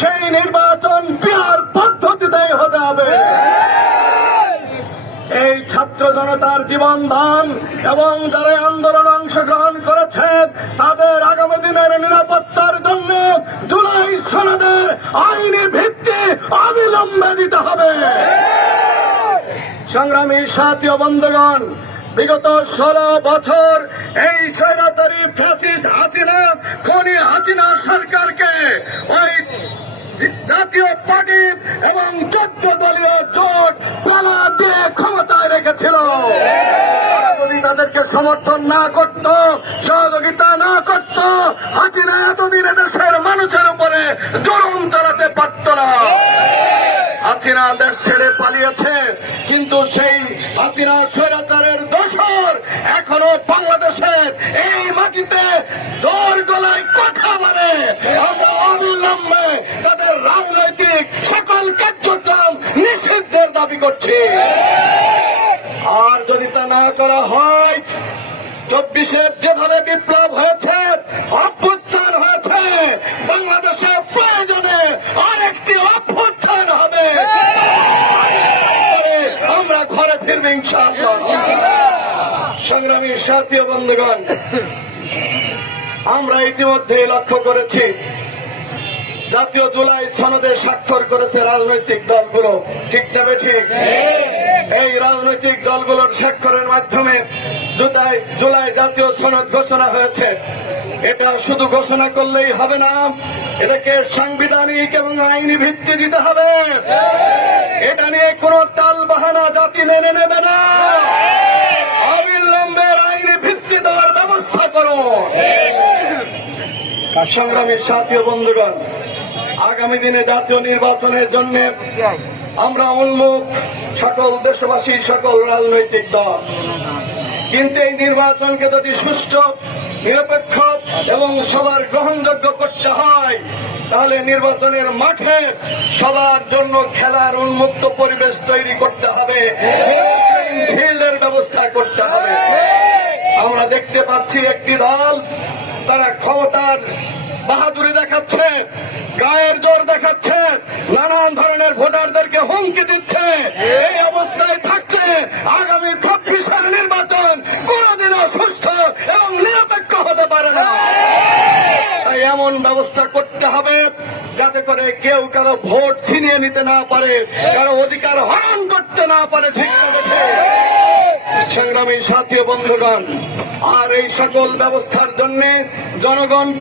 সেই নির্বাচন পিয়ার পদ্ধতিতেই হতে হবে। এই ছাত্র জনতার জীবন দান এবং যারা আন্দোলনে অংশগ্রহণ করেছে তাদের আগামী দিনের নিরাপত্তার জন্য জুলাই সনদের আইনি ভিত্তি অবিলম্বে দিতে হবে। সংগ্রামী সাথী ও বন্ধুগণ, বিগত 16 বছর এই স্বৈরাচারী ফ্যাসিস্ট হাসিনা খনি হাসিনা সরকারকে ওই জাতীয় পার্টি এবং 14 দলীয় জোট পালা দিয়ে ক্ষমতায় রেখেছিল। যদি তাদেরকে সমর্থন না করত, সহযোগিতা না করত, হাসিনা এতদিন দেশের মানুষের উপরে জুলুম চালাতে পারত না। হাসিনা দেশ ছেড়ে পালিয়েছে, কিন্তু সেই হাসিনা স্বৈরাচারের দোসর এখনো বাংলাদেশের এই মাটিতে জোর গলায় কথা বলে। আমরা অবিলম্বে তাদের রাজনৈতিক সকল কার্যক্রম নিষিদ্ধের দাবি করছি। আর যদি তা না করা হয়, 24-এর যেভাবে বিপ্লব হয়েছে, অভ্যুত্থান হয়েছে, বাংলাদেশে প্রয়োজনে আরেকটি অভ্যুত্থান হবে। আমরা ঘরে ফিরব ইনশাআল্লাহ। সংগ্রামী সাথী ও বন্ধুগণ, আমরা ইতিমধ্যে লক্ষ্য করেছি জাতীয় জুলাই সনদে স্বাক্ষর করেছে রাজনৈতিক দলগুলো, ঠিক না ঠিক? এই রাজনৈতিক দলগুলোর স্বাক্ষরের মাধ্যমে জুলাই জাতীয় সনদ ঘোষণা হয়েছে। এটা শুধু ঘোষণা করলেই হবে না, এটাকে সাংবিধানিক এবং আইনি ভিত্তি দিতে হবে। এটা নিয়ে কোন তাল বাহানা জাতি মেনে নেবে না। অবিলম্বে আইনি ভিত্তি দেওয়ার ব্যবস্থা করো। সংগ্রামী সাথী ও বন্ধুগণ, আগামী দিনে জাতীয় নির্বাচনের জন্য আমরা উন্মুখ, সকল দেশবাসী, সকল রাজনৈতিক দল। কিন্তু এই নির্বাচনকে যদি সুষ্ঠু, নিরপেক্ষ এবং সবার গ্রহণযোগ্য করতে হয়, তাহলে নির্বাচনের মাঠে সবার জন্য খেলার উন্মুক্ত পরিবেশ তৈরি করতে হবে, ফিল্ডের ব্যবস্থা করতে হবে। আমরা দেখতে পাচ্ছি একটি দল তারা ক্ষমতার বাহাদুরি দেখাচ্ছে, গায়ের জোর দেখাচ্ছে, নানান ধরনের ভোটারদেরকে হুমকি দিচ্ছে। এই অবস্থায় থাকলে আগামী 26-এর নির্বাচন কোনদিনও সুস্থ এবং নিরপেক্ষ হতে পারে না। তাই এমন ব্যবস্থা করতে হবে যাতে করে কেউ কারো ভোট ছিনিয়ে নিতে না পারে, কারো অধিকার হরণ করতে না পারে, ঠিক না দেখে। সংগ্রামী সাথী ও বন্ধুগণ, আর এই সকল ব্যবস্থার জন্য জনগণ